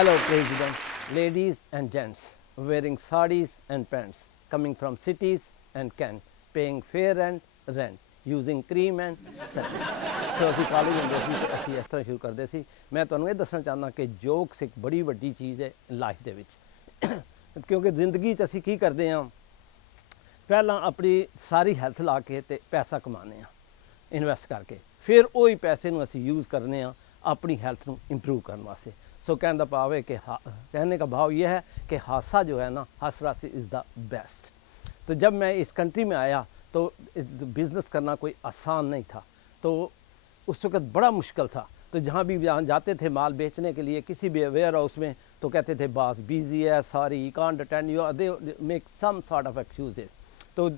Hello, President, ladies and gents, wearing sarees and pants, coming from cities and Kent, paying fair and rent, using cream and sun. So ਅਸੀਂ college ਹੁੰਦੇ ਸੀ ਤੇ ਅਸੀਂ ਇਸ ਤਰ੍ਹਾਂ ਸ਼ੁਰੂ ਕਰਦੇ ਸੀ। ਮੈਂ ਤੁਹਾਨੂੰ ਇਹ ਦੱਸਣਾ ਚਾਹੁੰਦਾ ਕਿ ਜੋਕਸ ਇੱਕ ਬੜੀ ਵੱਡੀ ਚੀਜ਼ ਹੈ ਲਾਈਫ ਦੇ ਵਿੱਚ, ਕਿਉਂਕਿ ਜ਼ਿੰਦਗੀ 'ਚ ਅਸੀਂ ਕੀ ਕਰਦੇ ਹਾਂ, ਪਹਿਲਾਂ ਆਪਣੀ ਸਾਰੀ ਹੈਲਥ ਲਾ ਕੇ ਤੇ ਪੈਸਾ ਕਮਾਉਂਦੇ ਹਾਂ ਇਨਵੈਸਟ ਕਰਕੇ, ਫਿਰ ਉਹੀ ਪੈਸੇ ਨੂੰ ਅਸੀਂ यूज़ करने हैं अपनी हेल्थ को इम्प्रूव करने वास्ते। सो कहने का भाव है कि कहने का भाव यह है कि हादसा जो है ना, हंसरा से इज़ द बेस्ट। तो जब मैं इस कंट्री में आया तो बिज़नेस करना कोई आसान नहीं था, तो उस वक्त बड़ा मुश्किल था। तो जहाँ भी जाते थे माल बेचने के लिए किसी भी वेयर हाउस में, तो कहते थे बॉस बिजी है, sorry can't attend you, they make some sort of excuses. तो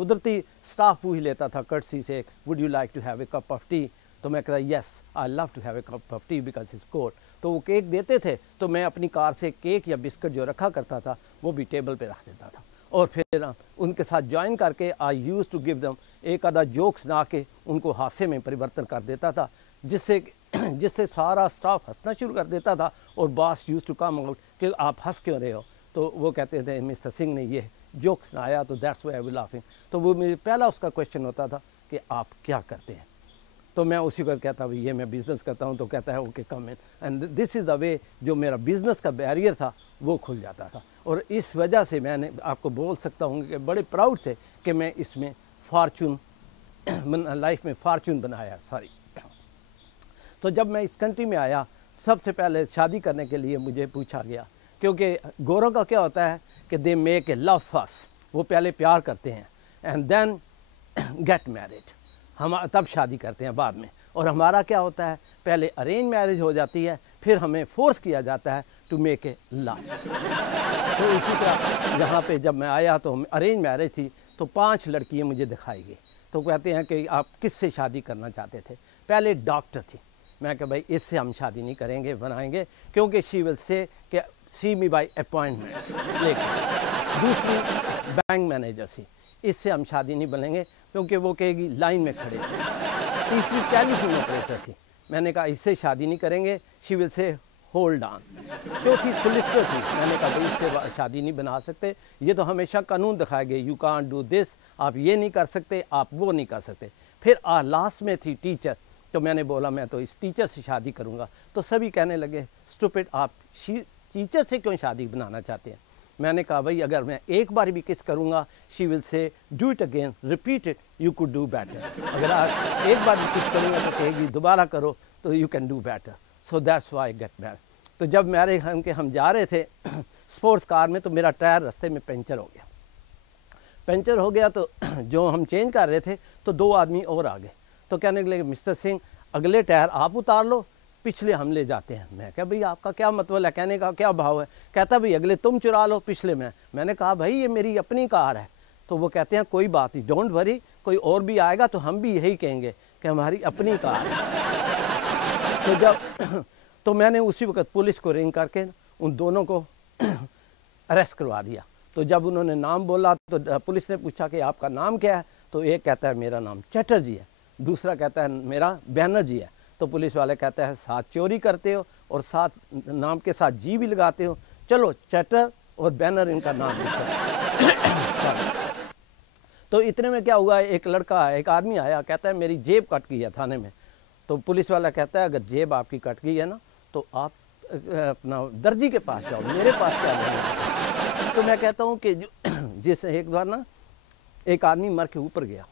कुदरती स्टाफ वही लेता था कर्टसी से, would you like to have a cup of tea, तो मैं कहता yes I love to have a cup of tea because it's cold. तो वो केक देते थे तो मैं अपनी कार से केक या बिस्किट जो रखा करता था वो भी टेबल पे रख देता था, और फिर उनके साथ ज्वाइन करके आई यूज़ टू गिव दम एक आधा जोक्स ना के उनको हादसे में परिवर्तन कर देता था, जिससे सारा स्टाफ हंसना शुरू कर देता था। और boss use to come out कि आप हंस क्यों रहे हो, तो वो कहते थे मिस्टर सिंह ने ये जोक्स आया तो that's why I was laughing. तो वो मेरे पहला उसका क्वेश्चन होता था कि आप क्या करते हैं, तो मैं उसी को कहता भाई ये मैं बिज़नेस करता हूँ, तो कहता है okay come in, and this is the way जो मेरा बिज़नेस का बैरियर था वो खुल जाता था। और इस वजह से मैंने आपको बोल सकता हूँ कि बड़े प्राउड से कि मैं इसमें फार्चून लाइफ में फार्चून बनाया सॉरी। तो जब मैं इस कंट्री में आया, सबसे पहले शादी करने के लिए मुझे पूछा गया, क्योंकि गोरों का क्या होता है कि they make a love first, वो पहले प्यार करते हैं एंड देन गेट मैरिड, हम तब शादी करते हैं बाद में। और हमारा क्या होता है, पहले अरेंज मैरिज हो जाती है, फिर हमें फोर्स किया जाता है टू मेक ए लव। तो इसी तरह यहाँ पे जब मैं आया तो अरेंज मैरिज थी, तो 5 लड़कियाँ मुझे दिखाई गई। तो कहते हैं कि आप किससे शादी करना चाहते थे, पहले डॉक्टर थी, मैं कहा भाई इससे हम शादी नहीं करेंगे बनाएंगे, क्योंकि शी विल से कि सी मी बाई अपॉइंटमेंट्स। लेकिन दूसरी बैंक मैनेजर थी, इससे हम शादी नहीं बनेंगे क्योंकि वो कहेगी लाइन में खड़े। तीसरी टेलीफोन ऑपरेटर थी, मैंने कहा इससे शादी नहीं करेंगे, she will say hold on. चौथी सोलिसिटर थी, मैंने कहा भाई इससे शादी नहीं बना सकते, ये तो हमेशा कानून दिखाए गए, यू कांट डू दिस, आप ये नहीं कर सकते, आप वो नहीं कर सकते। फिर लास्ट में थी टीचर, तो मैंने बोला मैं तो इस टीचर से शादी करूँगा। तो सभी कहने लगे स्टूपिड, आप टीचर से क्यों शादी बनाना चाहते हैं। मैंने कहा भाई अगर मैं एक बार भी किस करूँगा, she will say do it again, repeat it, you could do better. अगर आप एक बार भी किस करूँगा तो कहेगी दोबारा करो, तो you can do better. So that's why get married. तो जब मेरे हम जा रहे थे स्पोर्ट्स कार में, तो मेरा टायर रास्ते में पंचर हो गया। पंचर हो गया तो जो हम चेंज कर रहे थे तो 2 आदमी और आ गए, तो कहने लगे मिस्टर सिंह अगले टायर आप उतार लो, पिछले हम ले जाते हैं। मैं कहा भाई आपका क्या मतलब है, कहने का क्या भाव है। कहता भाई अगले तुम चुरा लो, पिछले में। मैंने कहा भाई ये मेरी अपनी कार है। तो वो कहते हैं कोई बात नहीं, डोंट वरी, कोई और भी आएगा तो हम भी यही कहेंगे कि हमारी अपनी कार है। तो मैंने उसी वक्त पुलिस को रिंग करके उन दोनों को अरेस्ट करवा दिया। तो जब उन्होंने नाम बोला तो पुलिस ने पूछा कि आपका नाम क्या है, तो एक कहता है मेरा नाम चटर्जी है, दूसरा कहता है मेरा बैनर्जी है। तो पुलिस वाले कहते हैं साथ चोरी करते हो और साथ नाम के साथ जी भी लगाते हो, चलो चटर और बैनर इनका नाम लिखो। तो इतने में क्या हुआ, एक लड़का एक आदमी आया, कहता है मेरी जेब कट गई है थाने में। तो पुलिस वाला कहता है अगर जेब आपकी कट गई है ना, तो आप अपना दर्जी के पास जाओ, मेरे पास क्या नहीं। तो मैं कहता हूँ कि जिस एक बार ना एक आदमी मर के ऊपर गया,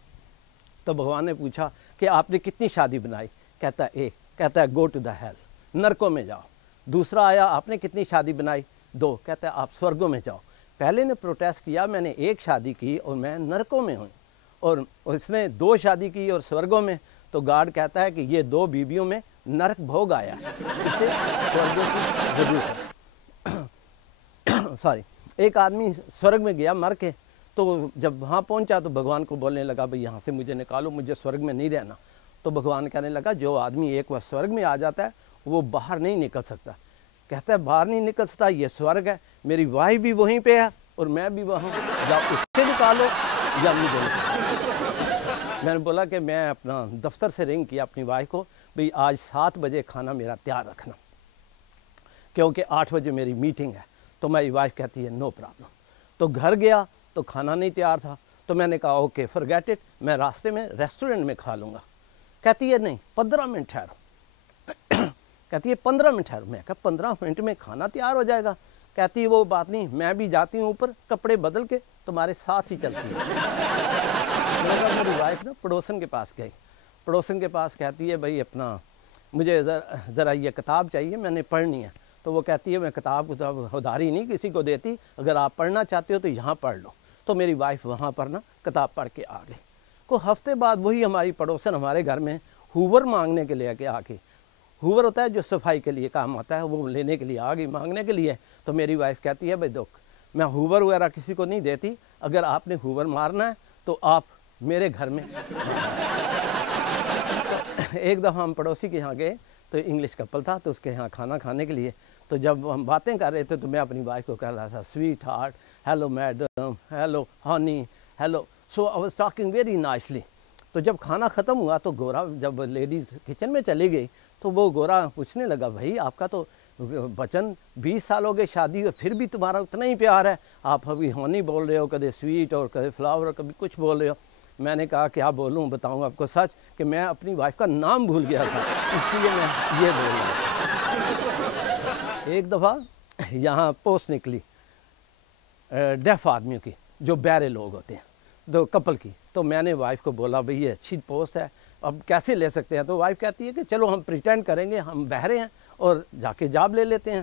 तो भगवान ने पूछा कि आपने कितनी शादी बनाई, कहता है एक, कहता है गो टू द हेल, नरकों में जाओ। दूसरा आया आपने कितनी शादी बनाई, 2, कहता है आप स्वर्गों में जाओ। पहले ने प्रोटेस्ट किया मैंने एक शादी की और मैं नरकों में हूँ, और इसने 2 शादी की और स्वर्गों में। तो गार्ड कहता है कि ये 2 बीवियों में नरक भोग आया, इसे स्वर्गों की जरूरत है। सॉरी, एक आदमी स्वर्ग में गया मर के, तो जब वहाँ पहुँचा तो भगवान को बोलने लगा भाई यहाँ से मुझे निकालो, मुझे स्वर्ग में नहीं रहना। तो भगवान कहने लगा जो आदमी एक बार स्वर्ग में आ जाता है वो बाहर नहीं निकल सकता। कहता है बाहर नहीं निकल सकता, ये स्वर्ग है, मेरी वाइफ भी वहीं पे है और मैं भी वहाँ, या उससे निकालो या मुझे निकालो। मैंने बोला कि मैं अपना दफ्तर से रिंग किया अपनी वाइफ को, भाई आज 7 बजे खाना मेरा तैयार रखना। کیونکہ 8 بجے میری میٹنگ ہے. تو میری وائف کہتی ہے نو پرابلم. تو گھر گیا تو کھانا نہیں تیار تھا. تو میں نے کہا اوکے فرگیٹ اٹ, میں راستے میں ریسٹورنٹ میں کھا لوں گا. کہتی ہے نہیں 15 منٹ ٹھہرو. کہتی ہے 15 منٹ ٹھہرو. میں کہا 15 منٹ میں کھانا تیار ہو جائے گا. کہتی ہے وہ بات نہیں, میں بھی جاتی ہوں اوپر کپڑے بدل کے تمہارے ساتھ ہی چلتی ہے. میری وائف نا پڑوسن کے پاس گئی. پڑوسن کے پاس کہتی ہے بھائی اپنا مجھے ذرا یہ کتاب چاہیے, میں نے پڑھنی ہے. تو وہ کہتی ہے میں کتاب ادھاری نہیں کسی کو دیتی, اگر آپ پڑھنا چاہتے ہو تو یہاں پڑھ لو. تو میری وائف وہاں پر نا کتاب پڑھ کے آ گئی. کو ہفتے بعد وہی ہماری پڑوسن ہمارے گھر میں ہوور مانگنے کے لیے آ کے, ہوور ہوتا ہے جو صفائی کے لیے کام آتا ہے, وہ لینے کے لیے آ گئی مانگنے کے لیے. تو میری وائف کہتی ہے بھائی دیکھ میں ہوور وغیرہ کسی کو نہیں دیتی, اگر آپ نے ہوور مارنا ہے تو آپ میرے گھر میں. ایک دفعہ ہم پڑوسی کے یہاں گئے تو انگلش کپل تھا, تو اس کے یہاں کھانا کھانے کے لیے. تو جب ہم باتیں کر رہے تھے تو میں اپنی وائف کو کہہ رہا تھا sweetheart, hello madam, hello honey, hello. So I was talking very nicely. تو جب کھانا ختم ہوا تو گورا جب لیڈیز کچن میں چلی گئی تو وہ گورا پوچھنے لگا بھائی آپ کا تو بچن 20 سال ہو گئے شادی ہوئے پھر بھی تمہارا اتنا ہی پیار ہے, آپ ابھی ہونی بول رہے ہو, کبھی سویٹ اور کبھی فلاور اور کبھی کچھ بول رہے ہو. میں نے کہا کیا بولوں, بتاؤں آپ کو سچ کہ میں اپنی وائف کا نام بھول گیا تھا, اس لیے میں یہ بول رہا ہوں. ایک دفعہ یہاں پوسٹ نکلی ڈیف آدمیوں کی جو بہرے لوگ ہوتے ہیں, دو کپل کی. تو میں نے وائف کو بولا بھئی یہ اچھی پوسٹ ہے, اب کیسے لے سکتے ہیں. تو وائف کہتی ہے کہ چلو ہم پریٹینڈ کریں گے ہم بہرے ہیں اور جا کے جاب لے لیتے ہیں.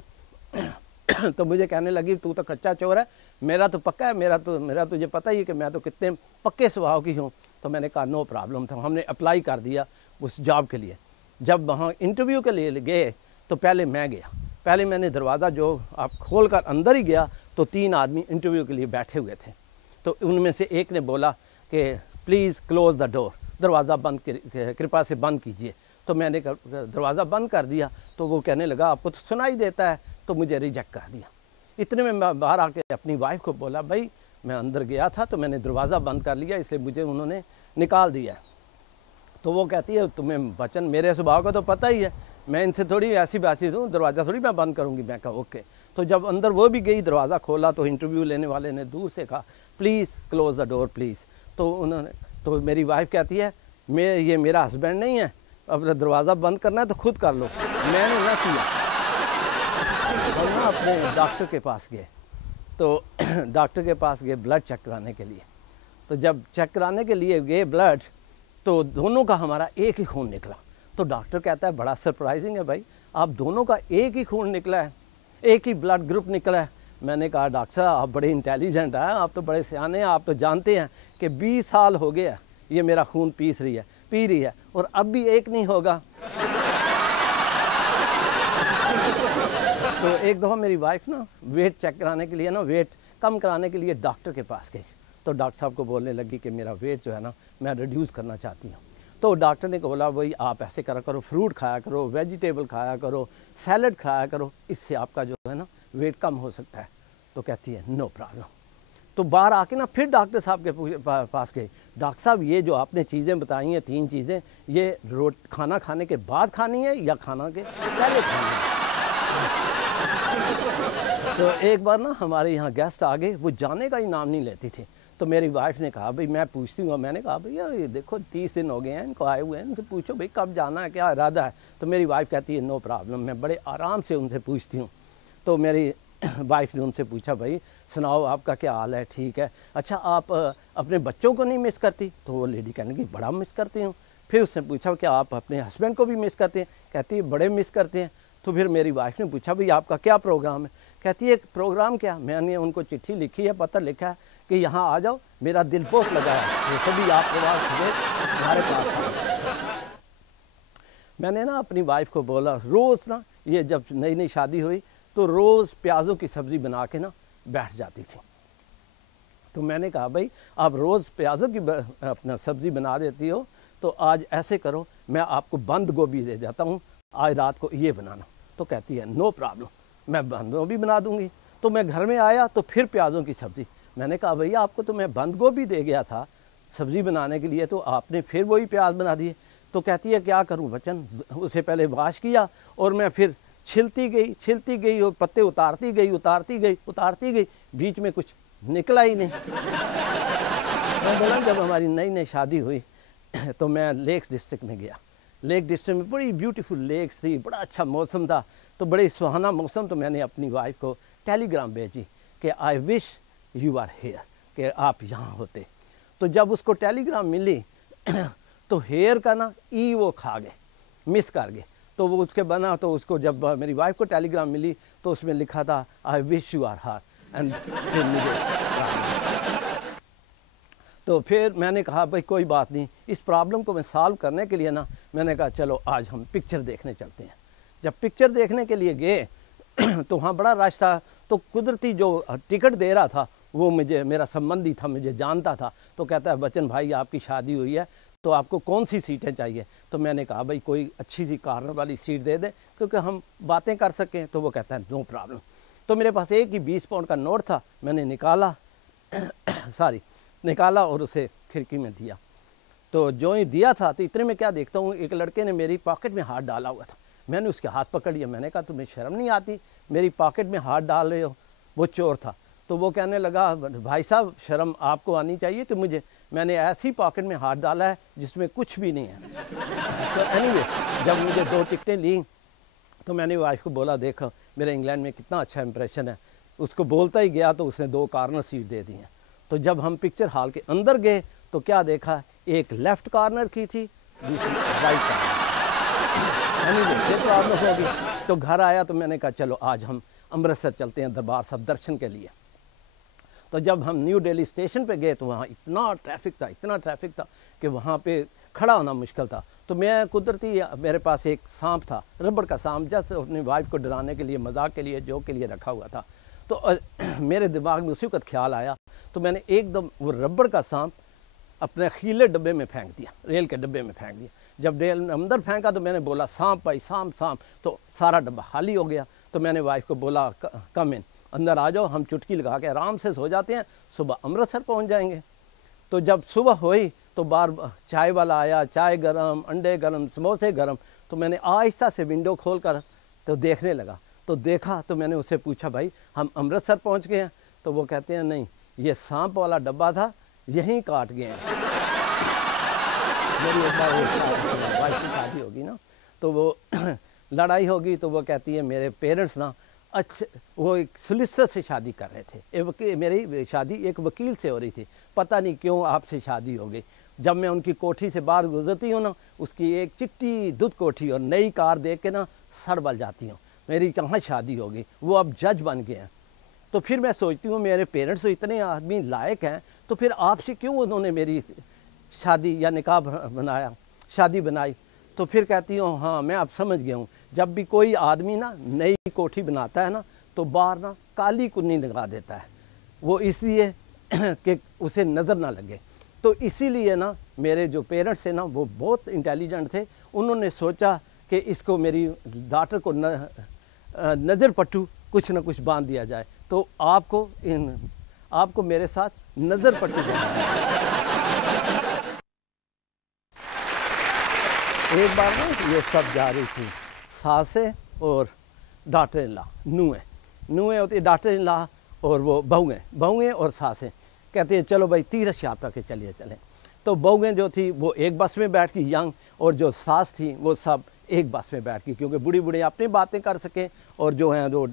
تو مجھے کہنے لگی تو کچا چور ہے, میرا تو پکا ہے, میرا تجھے پتہ ہی ہے کہ میں تو کتنے پکے سواؤ کی ہوں. تو میں نے کہا نو پرابلم تھا. ہم نے اپلائی کر دیا اس جاب کے لیے. جب وہاں انٹرویو کے لیے گئے تو پہلے میں گیا. پہلے میں نے دروازہ جو آپ کھول کر اندر ہی گیا تو 3 آدمی انٹرویو کے لیے بیٹھے ہوئے تھے. تو ان میں سے ایک نے بولا کہ پلیز کلوز دا ڈور, دروازہ بند کرپا سے بند کیجئے. تو میں نے دروازہ بند کر دیا. تو وہ کہنے لگا آپ کو تو سنائی دیتا ہے, تو مجھے ریجیکٹ کر دیا. اتنے میں باہر آ کے اپنی وائف کو بولا بھائی میں اندر گیا تھا تو میں نے دروازہ بند کر لیا, اس لیے مجھے انہوں نے نکال دیا. تو وہ کہتی ہے تمہیں بچن میرے سبھاؤ کا تو پتہ ہی ہے, میں ان سے تھوڑی ایسی بات ہوں, دروازہ تھوڑی میں بند کروں گی. میں کہا اوکے. تو جب اندر وہ بھی گئی دروازہ کھولا تو انٹرویو لینے والے نے دور سے کہا please close the door please. تو میری وائف کہتی ہے یہ میرا ہسبینڈ نہیں ہے, اب دروازہ بند کرنا ہے تو خود کر لو, میں نے نہ کیا. ہم نا اپنے ڈاکٹر کے پاس گئے. تو ڈاکٹر کے پاس گئے بلڈ چیک کرانے کے لیے. تو جب چیک کرانے کے لیے گئے بلڈ تو دونوں کا ہمارا ایک ہی خون نکلا. تو ڈاکٹر کہتا ہے بڑا سرپرائزنگ ہے بھائی, آپ دونوں کا ایک ہی خون نکلا ہے, ایک ہی بلڈ گروپ نکلا ہے. میں نے کہا ڈاکٹر صاحب آپ بڑے انٹیلیجنٹ ہیں, آپ تو بڑے سیانے ہیں, آپ تو جانتے ہیں کہ 20 سال ہو گیا یہ میرا خون پی رہی ہے اور اب بھی ایک نہیں ہوگا. تو ایک دفعہ میری وائف نا ویٹ چیک کرانے کے لیے نا ویٹ کم کرانے کے لیے ڈاکٹر کے پاس گئی. تو ڈاکٹر صاحب کو بولنے لگی کہ میرا ویٹ جو ہے نا میں ریڈیوس کرنا چاہتی ہوں. تو ڈاکٹر نے بولا بھائی آپ ایسے کرا کرو, فروٹ کھایا کرو, ویجیٹیبل کھایا کرو, سیلڈ کھایا کرو, اس سے آپ کا جو ہے نا ویٹ کم ہو سکتا ہے. تو کہتی ہے نو پرابلم. تو باہر آ کے نا پھر ڈاکٹر صاحب کے پاس گئے. ڈاکٹر صاحب یہ جو آپ نے چیزیں بتائی ہیں 3 چیزیں, یہ کھانا کھانے کے بعد کھانی ہے یا کھانا کے پہلے کھانی ہے. تو ایک بار نا ہمارے یہاں گیسٹ آ گئے, وہ جانے کا ہی نام نہیں لیتی تھی. تو میری وائف نے کہا بھئی میں پوچھتی ہوں. میں نے کہا بھئی یہ دیکھو 30 دن ہو گئے ہیں ان کو آئے ہوئے ہیں, ان سے پوچھو بھئی کب جانا ہے, کیا ارادہ ہے. تو میری وائف کہتی ہے نو پرابلم, میں بڑے آرام سے ان سے پوچھتی ہوں. تو میری وائف نے ان سے پوچھا بھئی سناؤ آپ کا کیا حال ہے, ٹھیک ہے, اچھا آپ اپنے بچوں کو نہیں مس کرتی. تو وہ لیڈی کہنے لگی بڑا مس کرتی ہوں. پھر اس نے پوچھا کہ آپ اپنے ہسبینڈ کو بھی مس کرتے ہیں. کہتی ہے بڑے مس کرتے ہیں. تو پھر میری وائف نے پوچھا بھئی آپ کا کیا پروگرام ہے. کہتی ہے پروگرام کیا, میں نے ان کو چٹھی لکھی ہے, پتر لکھا ہے کہ یہاں آ جاؤ, میرا دل بہت لگا ہے, وہ سبھی آپ کے ہمارے پاس آئے. میں نے نا اپنی وائف کو بولا روز نا, یہ جب نئی شادی ہوئی تو روز پیازوں کی سبزی بنا کے نا بیٹھ جاتی تھی. تو میں نے کہا بھئی آپ روز پیازوں کی اپنا سبزی بنا دیتی ہو, تو آج ایسے کرو میں آپ کو بند گوبھی دے دیتا ہوں, آج رات کو یہ بنانا. تو کہتی ہے نو پرابلم, میں بند گوبھی بنا دوں گی. تو میں گھر میں آیا تو پھر پیازوں کی سبزی. میں نے کہا بھئی آپ کو تو میں بند گوبھی دے گیا تھا سبزی بنانے کے لیے, تو آپ نے پھر وہی پیاز بنا دیے. تو کہتی ہے کیا کروں بچن, اسے پہلے واش کیا اور میں پھر छिलती गई और पत्ते उतारती गई, बीच में कुछ निकला ही नहीं। मैं बोला जब हमारी नई नई शादी हुई तो मैं लेक्स डिस्ट्रिक्ट में गया। लेक डिस्ट्रिक्ट में बड़ी ब्यूटीफुल लेक्स थी, बड़ा अच्छा मौसम था, तो बड़े सुहाना मौसम। तो मैंने अपनी वाइफ को टेलीग्राम भेजी कि I wish you are here, कि आप यहाँ होते। तो जब उसको टेलीग्राम मिली तो हेयर का ना ई वो खा गए, मिस कर गए। तो वो उसके बना, तो उसको जब मेरी वाइफ को टेलीग्राम मिली तो उसमें लिखा था आई विश यू आर हार। एंड फिर तो फिर मैंने कहा भाई कोई बात नहीं, इस प्रॉब्लम को मैं सॉल्व करने के लिए ना मैंने कहा चलो आज हम पिक्चर देखने चलते हैं। जब पिक्चर देखने के लिए गए तो वहाँ बड़ा रश था। तो कुदरती जो टिकट दे रहा था वो मेरा संबंधी था, मुझे जानता था। तो कहता है बच्चन भाई आपकी शादी हुई है तो आपको कौन सी सीटें चाहिए? तो मैंने कहा भाई कोई अच्छी सी कॉर्नर वाली सीट दे दे क्योंकि हम बातें कर सकें। तो वो कहता है नो प्रॉब्लम। तो मेरे पास एक ही 20 पाउंड का नोट था, मैंने निकाला और उसे खिड़की में दिया। तो जो ही दिया था तो इतने में क्या देखता हूँ, एक लड़के ने मेरी पॉकेट में हाथ डाला हुआ था। मैंने उसके हाथ पकड़ लिया, मैंने कहा तुम्हें शर्म नहीं आती, मेरी पॉकेट में हाथ डाल रहे हो? वो चोर था। तो वो कहने लगा भाई साहब शर्म आपको आनी चाहिए कि मुझे, मैंने ऐसी पॉकेट में हाथ डाला है जिसमें कुछ भी नहीं है। तो एनीवे जब मुझे 2 टिकटें ली तो मैंने वाइफ को बोला देखो मेरे इंग्लैंड में कितना अच्छा इंप्रेशन है। उसको बोलता ही गया तो उसने 2 कॉर्नर सीट दे दी हैं। तो जब हम पिक्चर हॉल के अंदर गए तो क्या देखा, एक लेफ्ट कॉर्नर की थी, दूसरी राइट कॉर्नर। फिर प्रॉब्लम होगी। तो घर आया तो मैंने कहा चलो आज हम अमृतसर चलते हैं दरबार साहब दर्शन के लिए। तो जब हम न्यू दिल्ली स्टेशन पे गए तो वहाँ इतना ट्रैफिक था कि वहाँ पे खड़ा होना मुश्किल था। तो मैं कुदरती मेरे पास एक सांप था, रबड़ का सांप, जैसे अपनी वाइफ को डराने के लिए, मजाक के लिए, जोक के लिए रखा हुआ था। तो मेरे दिमाग में उसी वक्त ख्याल आया तो मैंने एकदम वो रबड़ का सांप अपने खीले डब्बे में फेंक दिया, रेल के डब्बे में फेंक दिया। जब रेल में अंदर फेंका तो मैंने बोला सांप भाई सांप, तो सारा डब्बा खाली हो गया। तो मैंने वाइफ को बोला कम इन, अंदर आ जाओ, हम चुटकी लगा के आराम से सो जाते हैं, सुबह अमृतसर पहुंच जाएंगे। तो जब सुबह हुई तो बार चाय वाला आया, चाय गरम, अंडे गरम, समोसे गरम। तो मैंने आहिस्ता से विंडो खोल कर तो देखने लगा। तो देखा तो मैंने उससे पूछा भाई हम अमृतसर पहुंच गए हैं? तो वो कहते हैं नहीं, ये सांप वाला डब्बा था, यहीं काट गए हैं। मेरी एक बार वाइफ की शादी होगी ना तो वो लड़ाई होगी तो वो कहती है मेरे पेरेंट्स ना अच्छे, वो एक सोलिसिटर से शादी कर रहे थे। मेरी शादी एक वकील से हो रही थी, पता नहीं क्यों आपसे शादी हो गई। जब मैं उनकी कोठी से बाहर गुजरती हूँ ना, उसकी एक चिट्टी दुध कोठी और नई कार देख के ना सड़ बल जाती हूँ, मेरी कहाँ शादी होगी। वो अब जज बन गए हैं। तो फिर मैं सोचती हूँ मेरे पेरेंट्स तो इतने आदमी लायक हैं, तो फिर आपसे क्यों उन्होंने मेरी शादी या निकाह बनाया, शादी बनाई। तो फिर कहती हूँ हाँ मैं अब समझ गया हूँ, जब भी कोई आदमी ना नई कोठी बनाता है ना तो बाहर ना काली कुन्नी लगा देता है, वो इसलिए कि उसे नज़र ना लगे। तो इसीलिए ना मेरे जो पेरेंट्स थे ना वो बहुत इंटेलिजेंट थे, उन्होंने सोचा कि इसको मेरी डॉटर को नज़र पट्टू कुछ ना कुछ बांध दिया जाए। तो आपको मेरे साथ नज़र पट्टू एक बार ना ये सब जा रही थी, सासें और डॉटर इन लॉ, नूहें होती है, डॉटर इन लॉ और वो बहुएँ और सासें। कहते हैं चलो भाई तीर्थ यात्रा के चलें। तो बहुएँ जो थी वो एक बस में बैठ की यंग, और जो सास थी वो सब एक बस में बैठ की, क्योंकि बूढ़ी अपनी बातें कर सकें और जो हैं जो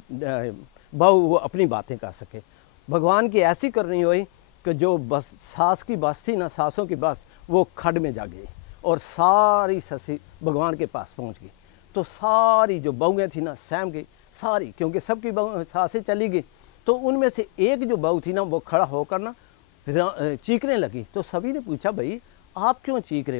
बहू वो अपनी बातें कर सके। भगवान की ऐसी करनी हुई कि जो बस सास की बस थी ना, सासों की बस, वो खड्ड में जा गई और सारी ससी भगवान के पास पहुंच गई। तो सारी जो बहुएँ थी ना सहम गई सारी, क्योंकि सबकी सासें चली गई। तो उनमें से एक जो बहू थी ना वो खड़ा होकर ना चीखने लगी। तो सभी ने पूछा भाई आप क्यों चीख रहे हो?